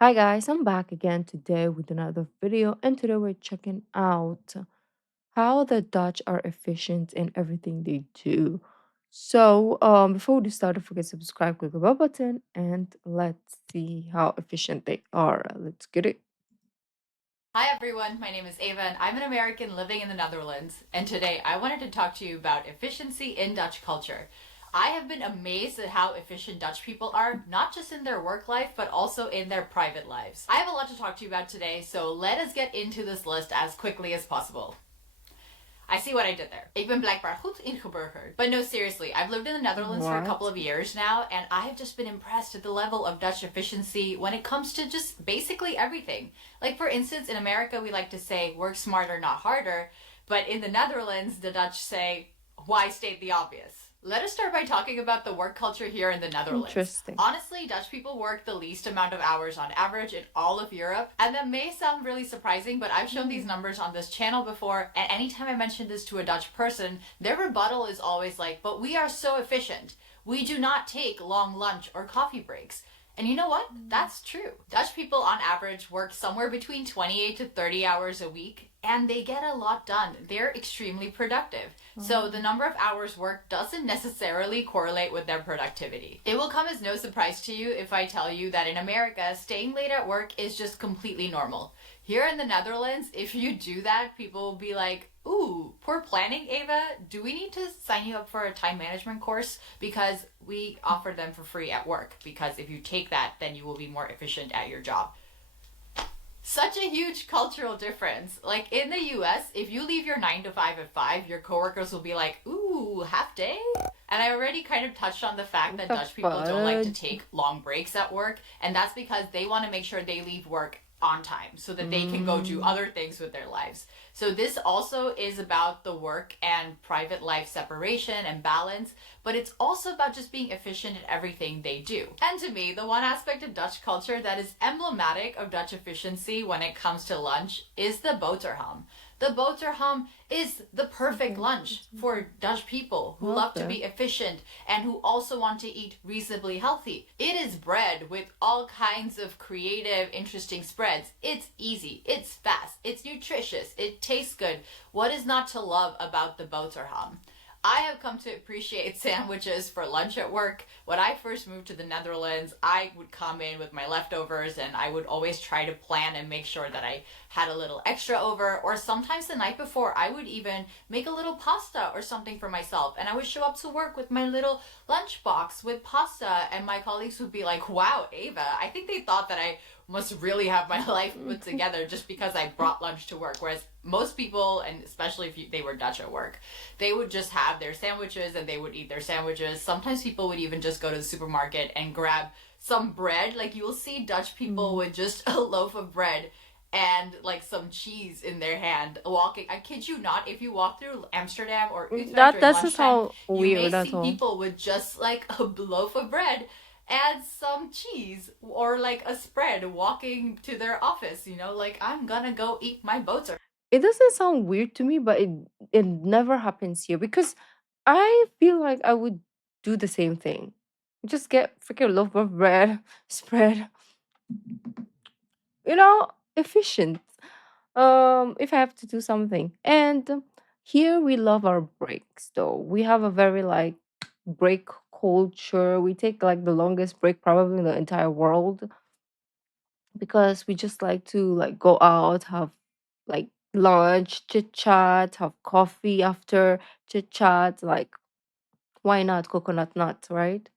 Hi guys, I'm back again today with another video, and today we're checking out how the Dutch are efficient in everything they do. Before we start, don't forget to subscribe, click the bell button, and let's see how efficient they are. Let's get it. Hi everyone, my name is Ava and I'm an American living in the Netherlands. And today I wanted to talk to you about efficiency in Dutch culture. I have been amazed at how efficient Dutch people are, not just in their work life, but also in their private lives. I have a lot to talk to you about today, so let us get into this list as quickly as possible. I see what I did there. Ik ben blijkbaar goed ingeburgerd. But no, seriously, I've lived in the Netherlands for a couple What? of years now, and I have just been impressed at the level of Dutch efficiency when it comes to just basically everything. Like, for instance, in America, we like to say, work smarter, not harder. But in the Netherlands, the Dutch say, why state the obvious? Let us start by talking about the work culture here in the Netherlands. Interesting. Honestly, Dutch people work the least amount of hours on average in all of Europe, and that may sound really surprising, but I've shown these numbers on this channel before, and anytime I mention this to a Dutch person, their rebuttal is always like, but we are so efficient. We do not take long lunch or coffee breaks. And you know what? That's true. Dutch people on average work somewhere between 28 to 30 hours a week, and they get a lot done. They're extremely productive. So the number of hours worked doesn't necessarily correlate with their productivity. It will come as no surprise to you if I tell you that in America, staying late at work is just completely normal. Here in the Netherlands, if you do that, people will be like, ooh, poor planning, Ava. Do we need to sign you up for a time management course? Because we offer them for free at work. Because if you take that, then you will be more efficient at your job. Such a huge cultural difference. Like in the US, if you leave your 9 to 5 at 5, your coworkers will be like, ooh, half day? And I already kind of touched on the fact What that the Dutch people don't like to fudge? take long breaks at work, and that's because they want to make sure they leave work on time so that they can go do Mm, other things with their lives. So this also is about the work and private life separation and balance, but it's also about just being efficient in everything they do. And to me, the one aspect of Dutch culture that is emblematic of Dutch efficiency when it comes to lunch is the boterham. The boterham is the perfect okay. lunch for Dutch people who love to Okay. be efficient and who also want to eat reasonably healthy. It is bread with all kinds of creative, interesting spreads. It's easy, it's fast, it's nutritious, it tastes good. What is not to love about the boterham? I have come to appreciate sandwiches for lunch at work. When I first moved to the Netherlands, I would come in with my leftovers and I would always try to plan and make sure that I had a little extra over. Or sometimes the night before, I would even make a little pasta or something for myself. And I would show up to work with my little lunchbox with pasta. And my colleagues would be like, wow, Ava, I think they thought that I must really have my life put together just because I brought lunch to work. Whereas most people, and especially if they were Dutch at work, they would just have their sandwiches and they would eat their sandwiches. Sometimes people would even just go to the supermarket and grab some bread. Like you will see Dutch people Mm. with just a loaf of bread and like some cheese in their hand walking. I kid you not, if you walk through Amsterdam or Utrecht That during doesn't lunchtime, sound you may weird at see all. people with just like a loaf of bread and some cheese or like a spread walking to their office, like I'm gonna go eat my boats. It doesn't sound weird to me, but it never happens here because I feel like I would do the same thing. Just get freaking loaf of bread, spread, efficient. If I have to do something. And here we love our breaks though. We have a very like break culture. We take like the longest break probably in the entire world because we just like to like go out, have like lunch, chit chat, have coffee after chit chat. Like, why not coconut nuts, right?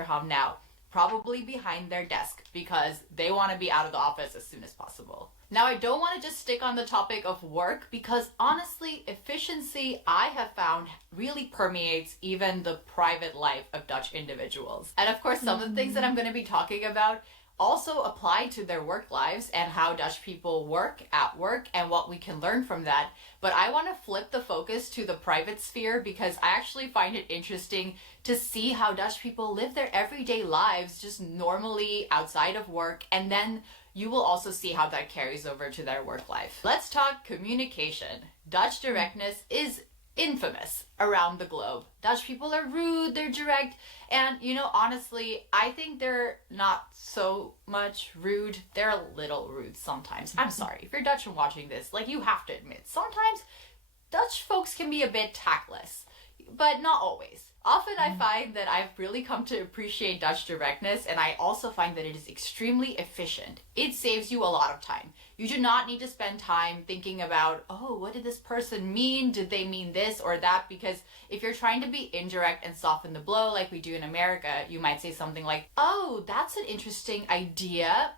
Home now, probably behind their desk because they want to be out of the office as soon as possible. Now, I don't want to just stick on the topic of work because honestly, efficiency I have found really permeates even the private life of Dutch individuals. And of course, some of the things that I'm going to be talking about also apply to their work lives and how Dutch people work at work and what we can learn from that. But I want to flip the focus to the private sphere because I actually find it interesting to see how Dutch people live their everyday lives just normally outside of work, and then you will also see how that carries over to their work life. Let's talk communication. Dutch directness is infamous around the globe. Dutch people are rude, they're direct, and honestly, I think they're not so much rude. They're a little rude sometimes. I'm sorry. If you're Dutch and watching this, like, you have to admit, sometimes Dutch folks can be a bit tactless, but not always. Often I find that I've really come to appreciate Dutch directness, and I also find that it is extremely efficient. It saves you a lot of time. You do not need to spend time thinking about, oh, what did this person mean? Did they mean this or that? Because if you're trying to be indirect and soften the blow like we do in America, you might say something like, oh, that's an interesting idea.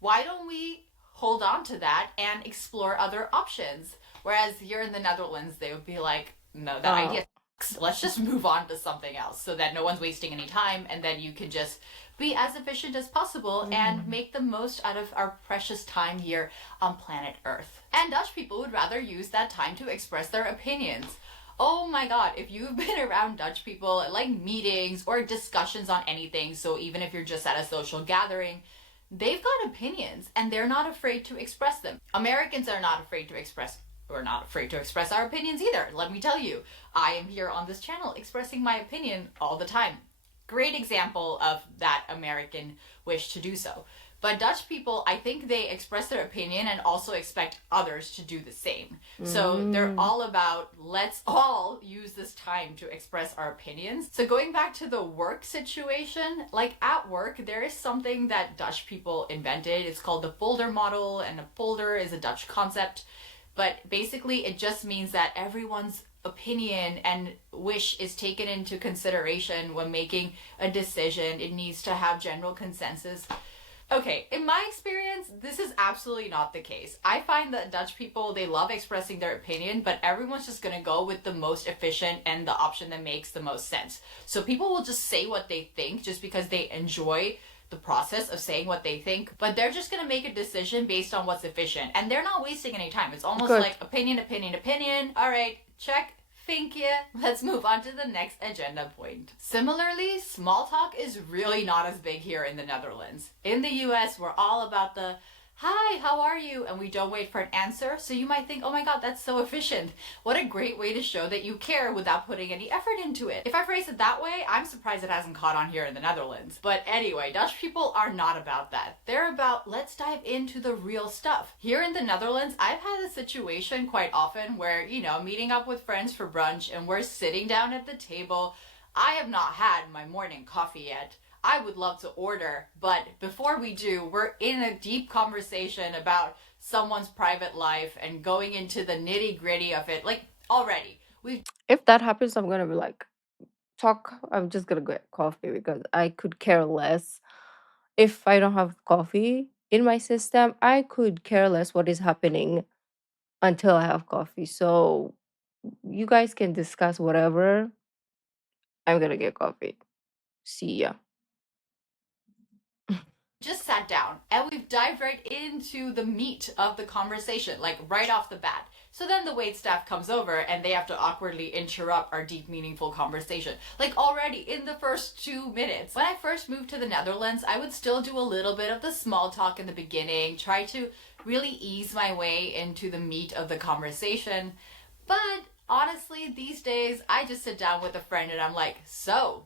Why don't we hold on to that and explore other options? Whereas here in the Netherlands, they would be like, no, that Oh. idea sucks. Let's just move on to something else so that no one's wasting any time, and then you can just be as efficient as possible and Mm. make the most out of our precious time here on planet Earth. And Dutch people would rather use that time to express their opinions. Oh my god, if you've been around Dutch people at like meetings or discussions on anything, so even if you're just at a social gathering, they've got opinions and they're not afraid to express them. Americans are not afraid to express we're not afraid to express our opinions either. Let me tell you, I am here on this channel expressing my opinion all the time. Great example of that American wish to do so. But Dutch people, I think they express their opinion and also expect others to do the same. So they're Mm. all about, let's all use this time to express our opinions. So going back to the work situation, like at work, there is something that Dutch people invented. It's called the folder model, and a folder is a Dutch concept. But basically, it just means that everyone's opinion and wish is taken into consideration when making a decision. It needs to have general consensus. Okay, in my experience, this is absolutely not the case. I find that Dutch people, they love expressing their opinion, but everyone's just gonna go with the most efficient and the option that makes the most sense. So people will just say what they think just because they enjoy the process of saying what they think, but they're just gonna make a decision based on what's efficient. And they're not wasting any time. It's almost Good. like opinion, opinion, opinion. All right, check. Thank you. Let's move on to the next agenda point. Similarly, small talk is really not as big here in the Netherlands. In the US, we're all about the hi, how are you? And we don't wait for an answer. So you might think, oh my god, that's so efficient. What a great way to show that you care without putting any effort into it. If I phrase it that way, I'm surprised it hasn't caught on here in the Netherlands. But anyway, Dutch people are not about that. They're about, let's dive into the real stuff. Here in the Netherlands, I've had a situation quite often where, meeting up with friends for brunch and we're sitting down at the table. I have not had my morning coffee yet. I would love to order, but before we do, we're in a deep conversation about someone's private life and going into the nitty gritty of it. Like, already, we've If that happens, I'm gonna be like, talk. I'm just gonna get coffee because I could care less. If I don't have coffee in my system, I could care less what is happening until I have coffee. So you guys can discuss whatever. I'm gonna get coffee. See ya. just sat down and we've dived right into the meat of the conversation, like right off the bat. So then the wait staff comes over and they have to awkwardly interrupt our deep, meaningful conversation. Like already in the first 2 minutes. When I first moved to the Netherlands, I would still do a little bit of the small talk in the beginning, try to really ease my way into the meat of the conversation. But honestly, these days, I just sit down with a friend and I'm like, so,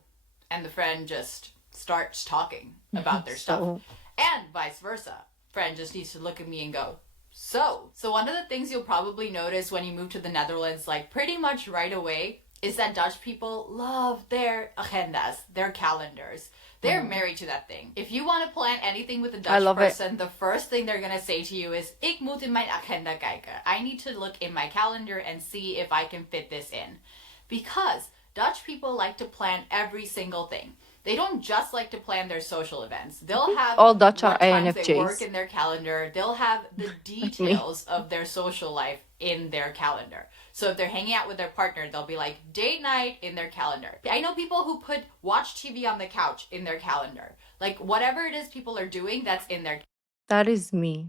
and the friend just starts talking about their stuff. So And vice versa. Friend just needs to look at me and go, so one of the things you'll probably notice when you move to the Netherlands, like pretty much right away, is that Dutch people love their agendas, their calendars. They're mm, married to that thing. If you want to plan anything with a I Dutch love it. person, the first thing they're gonna say to you is, "Ik moet in mijn agenda kijken." I need to look in my calendar and see if I can fit this in. Because Dutch people like to plan every single thing. They don't just like to plan their social events. They'll have All Dutch are what times they work INFJs in their calendar. They'll have the like me. details of their social life in their calendar. So if they're hanging out with their partner, they'll be like date night in their calendar. I know people who put watch TV on the couch in their calendar. Like whatever it is people are doing, that's in their That is me.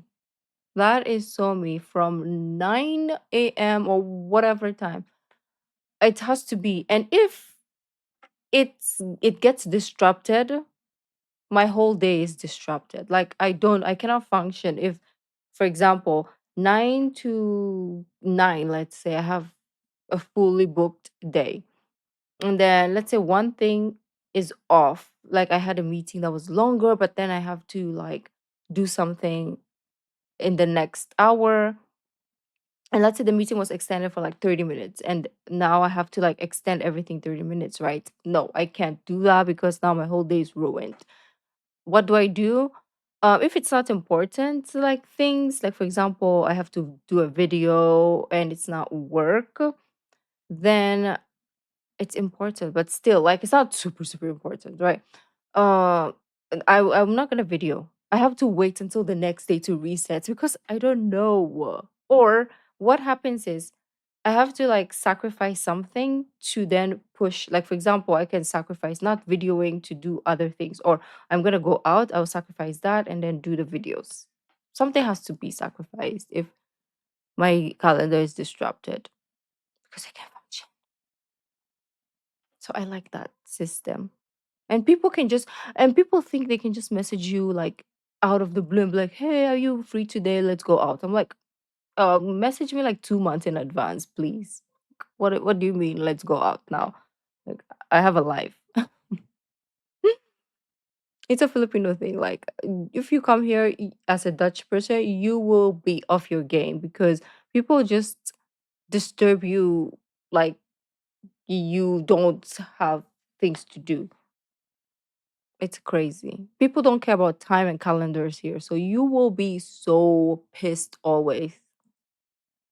That is so me from 9 a.m. or whatever time. It has to be. And if it gets disrupted, my whole day is disrupted. Like I cannot function if, for example, 9 to 9, let's say I have a fully booked day. And then let's say one thing is off. Like I had a meeting that was longer, but then I have to like do something in the next hour. And let's say the meeting was extended for like 30 minutes, and now I have to like extend everything 30 minutes, right? No, I can't do that because now my whole day is ruined. What do I do? If it's not important, like things like, for example, I have to do a video and it's not work, then it's important, but still, like, it's not super, super important, right? I'm not gonna video. I have to wait until the next day to reset because I don't know. Or what happens is I have to like sacrifice something to then push. Like, for example, I can sacrifice not videoing to do other things, or I'm gonna go out, I'll sacrifice that and then do the videos. Something has to be sacrificed if my calendar is disrupted because I can't function. So I like that system. And people think they can just message you like out of the blue and be like, hey, are you free today? Let's go out. I'm like, message me like 2 months in advance, please. What do you mean? Let's go out now. Like I have a life. It's a Filipino thing. Like if you come here as a Dutch person, you will be off your game because people just disturb you like you don't have things to do. It's crazy. People don't care about time and calendars here, so you will be so pissed always.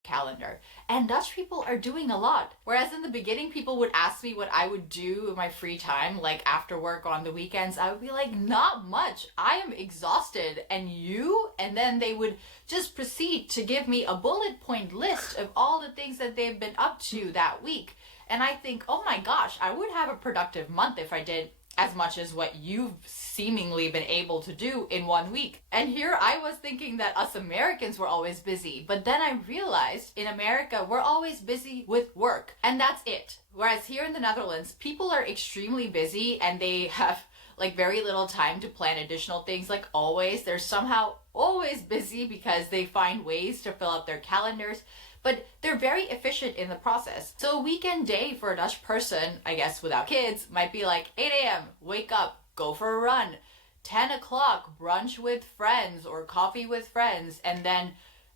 calendar. And Dutch people are doing a lot. Whereas in the beginning, people would ask me what I would do in my free time, like after work on the weekends. I would be like, not much. I am exhausted. And you? And then they would just proceed to give me a bullet point list of all the things that they've been up to that week. And I think, oh my gosh, I would have a productive month if I did as much as what you've seemingly been able to do in 1 week. And here I was thinking that us Americans were always busy, but then I realized in America we're always busy with work, and that's it. Whereas here in the Netherlands, people are extremely busy and they have like very little time to plan additional things. Like always, they're somehow always busy because they find ways to fill out their calendars, but they're very efficient in the process. So a weekend day for a Dutch person, I guess without kids, might be like 8 a.m., wake up, go for a run. 10 o'clock, brunch with friends or coffee with friends, and then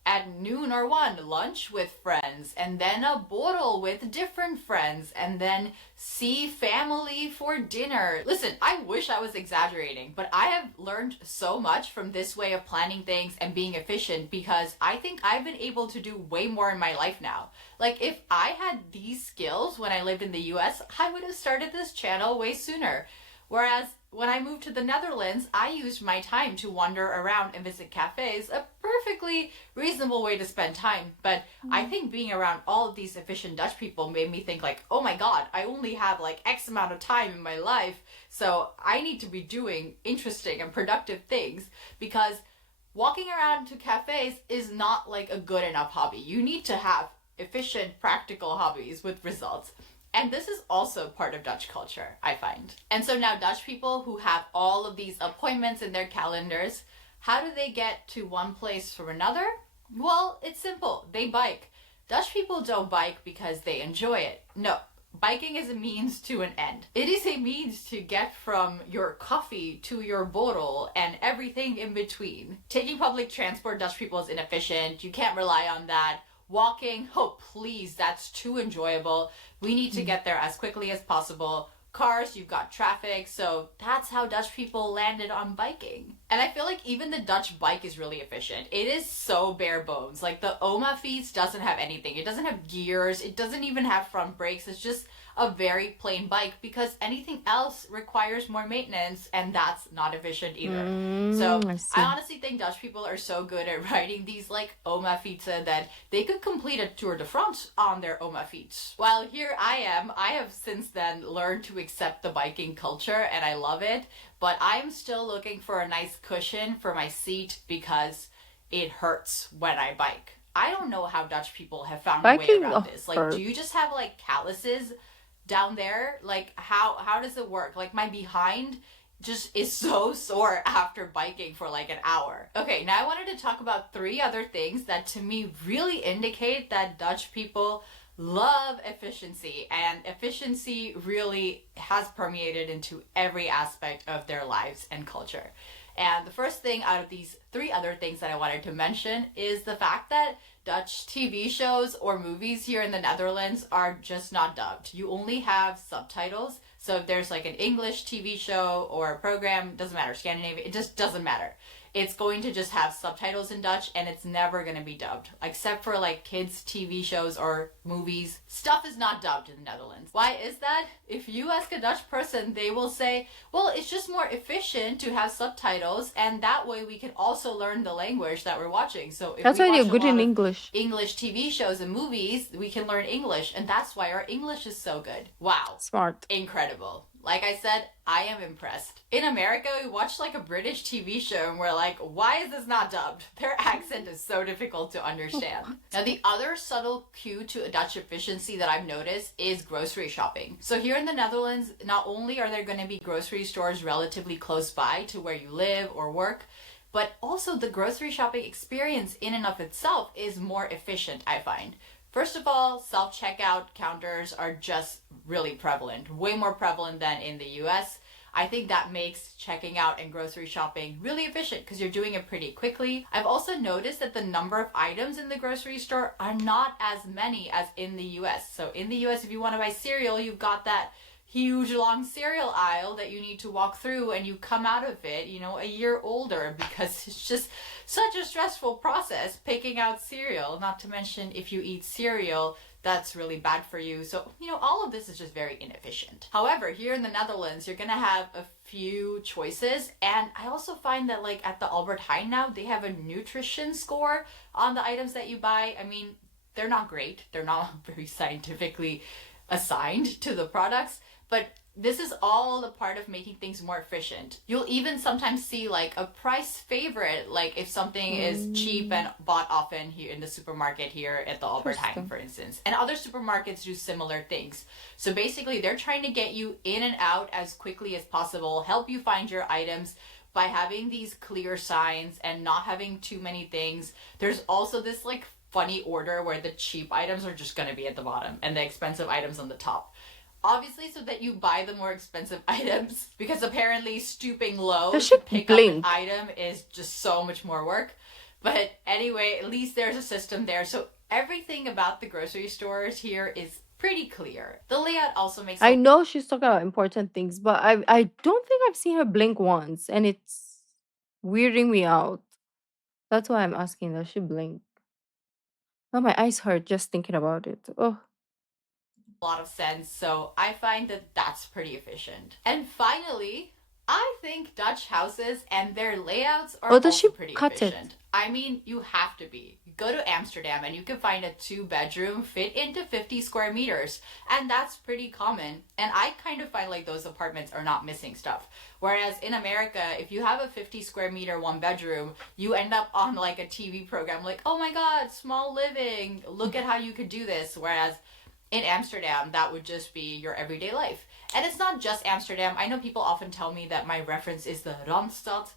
at noon or 1, lunch with friends, and then a bottle with different friends, and then see family for dinner. Listen, I wish I was exaggerating, but I have learned so much from this way of planning things and being efficient because I think I've been able to do way more in my life now. Like, if I had these skills when I lived in the US, I would have started this channel way sooner. Whereas when I moved to the Netherlands, I used my time to wander around and visit cafes, a perfectly reasonable way to spend time. But I think being around all of these efficient Dutch people made me think like, oh my God, I only have like X amount of time in my life. So I need to be doing interesting and productive things because walking around to cafes is not like a good enough hobby. You need to have efficient, practical hobbies with results. And this is also part of Dutch culture, I find. And so now Dutch people who have all of these appointments in their calendars, how do they get to one place from another? Well, it's simple. They bike. Dutch people don't bike because they enjoy it. No. Biking is a means to an end. It is a means to get from your coffee to your bottle and everything in between. Taking public transport, Dutch people is inefficient. You can't rely on that. Walking, oh please, that's too enjoyable. We need to get there as quickly as possible. Cars, you've got traffic, so that's how Dutch people landed on biking. And I feel like even the Dutch bike is really efficient. It is so bare bones. Like the Oma Fiets doesn't have anything. It doesn't have gears. It doesn't even have front brakes. It's just a very plain bike because anything else requires more maintenance and that's not efficient either. So I I see. honestly think Dutch people are so good at riding these like Oma Fietsen that they could complete a Tour de France on their Oma Fiets. While here I have since then learned to accept the biking culture and I love it, but I am still looking for a nice cushion for my seat because it hurts when I bike. I don't know how Dutch people have found a way Biking around this. Like, do hurt. you just have like calluses down there? Like, how does it work? Like, my behind just is so sore after biking for like an hour. Okay, now I wanted to talk about 3 other things that to me really indicate that Dutch people love efficiency, and efficiency really has permeated into every aspect of their lives and culture. And the first thing out of these three other things that I wanted to mention is the fact that Dutch TV shows or movies here in the Netherlands are just not dubbed. You only have subtitles. So if there's like an English TV show or a program, doesn't matter, Scandinavian, it just doesn't matter. It's going to just have subtitles in Dutch and it's never going to be dubbed. Except for like kids' TV shows or movies. Stuff is not dubbed in the Netherlands. Why is that? If you ask a Dutch person, they will say, well, it's just more efficient to have subtitles and that way we can also learn the language that we're watching. So if That's we why they're watch a good lot in of English. English TV shows and movies, we can learn English and that's why our English is so good. Wow. Smart. Incredible. Like I said, I am impressed. In America, we watch like a British TV show and we're like, why is this not dubbed? Their accent is so difficult to understand. Now, the other subtle cue to Dutch efficiency that I've noticed is grocery shopping. So here in the Netherlands, not only are there going to be grocery stores relatively close by to where you live or work, but also the grocery shopping experience in and of itself is more efficient, I find. First of all, self checkout counters are just really prevalent, way more prevalent than in the US. I think that makes checking out and grocery shopping really efficient because you're doing it pretty quickly. I've also noticed that the number of items in the grocery store are not as many as in the US. So in the US, if you want to buy cereal, you've got that huge long cereal aisle that you need to walk through and you come out of it, a year older because it's just such a stressful process picking out cereal. Not to mention, if you eat cereal, that's really bad for you. So, all of this is just very inefficient. However, here in the Netherlands, you're gonna have a few choices. And I also find that, like, at the Albert Heijn now, they have a nutrition score on the items that you buy. I mean, they're not great, they're not very scientifically assigned to the products, but this is all a part of making things more efficient. You'll even sometimes see like a price favorite, like if something is cheap Mm, and bought often here in the supermarket here at the Albert Heijn, interesting. for instance. And other supermarkets do similar things. So basically, they're trying to get you in and out as quickly as possible, help you find your items by having these clear signs and not having too many things. There's also this like funny order where the cheap items are just going to be at the bottom and the expensive items on the top, obviously so that you buy the more expensive items because apparently stooping low Does to she pick up an blink? item is just so much more work. But anyway, at least there's a system there. So everything about the grocery stores here is pretty clear. The layout also makes I a know she's talking about important things, but I don't think I've seen her blink once, and it's weirding me out. That's why I'm asking. Does she blink? Oh, my eyes hurt just thinking about it. Oh, lot of sense. So I find that that's pretty efficient. And finally, I think Dutch houses and their layouts are oh, does she also pretty cut it? efficient. I mean, you have to be. You go to Amsterdam and you can find a two-bedroom fit into 50 square meters. And that's pretty common. And I kind of find like those apartments are not missing stuff. Whereas in America, if you have a 50 square meter one bedroom, you end up on like a TV program like, oh my God, small living. Look at how you could do this. Whereas in Amsterdam, that would just be your everyday life. And it's not just Amsterdam. I know people often tell me that my reference is the Randstad.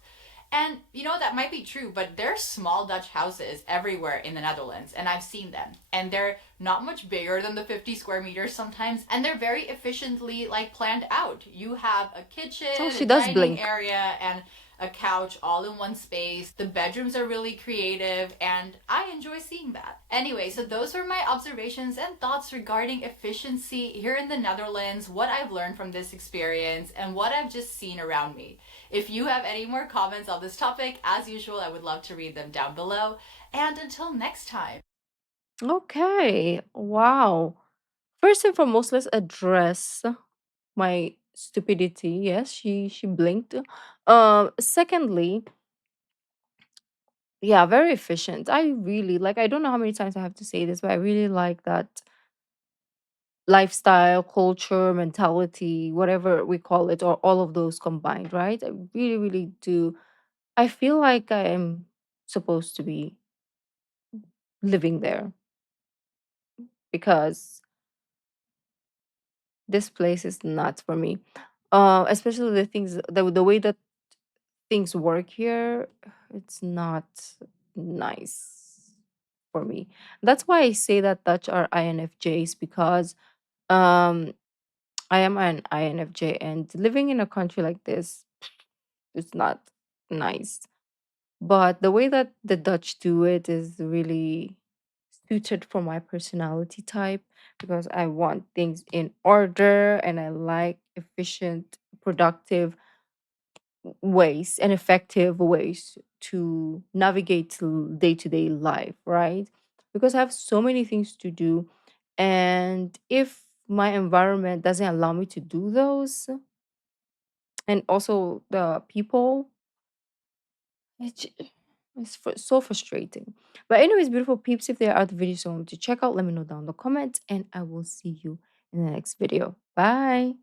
And that might be true, but there's small Dutch houses everywhere in the Netherlands, and I've seen them. And they're not much bigger than the 50 square meters sometimes, and they're very efficiently like planned out. You have a kitchen, Oh, a she does dining blink. area, and a couch all in one space. The bedrooms are really creative, and I enjoy seeing that. Anyway, so those were my observations and thoughts regarding efficiency here in the Netherlands, what I've learned from this experience, and what I've just seen around me. If you have any more comments on this topic, as usual, I would love to read them down below. And until next time. Okay. Wow. First and foremost, let's address my stupidity. Yes, she blinked. Secondly, yeah, very efficient. I really like. I don't know how many times I have to say this, but I really like that lifestyle, culture, mentality, whatever we call it, or all of those combined, right? I really, really do. I feel like I am supposed to be living there because this place is not for me. Especially the way that things work here, it's not nice for me. That's why I say that Dutch are INFJs, because um I am an INFJ, and living in a country like this is not nice. But the way that the Dutch do it is really suited for my personality type, because I want things in order and I like efficient, productive ways and effective ways to navigate day to day life, right? Because I have so many things to do. And if my environment doesn't allow me to do those, and also the people, it's, so frustrating. But, anyways, beautiful peeps, if there are other videos you want me to check out, let me know down in the comments, and I will see you in the next video. Bye.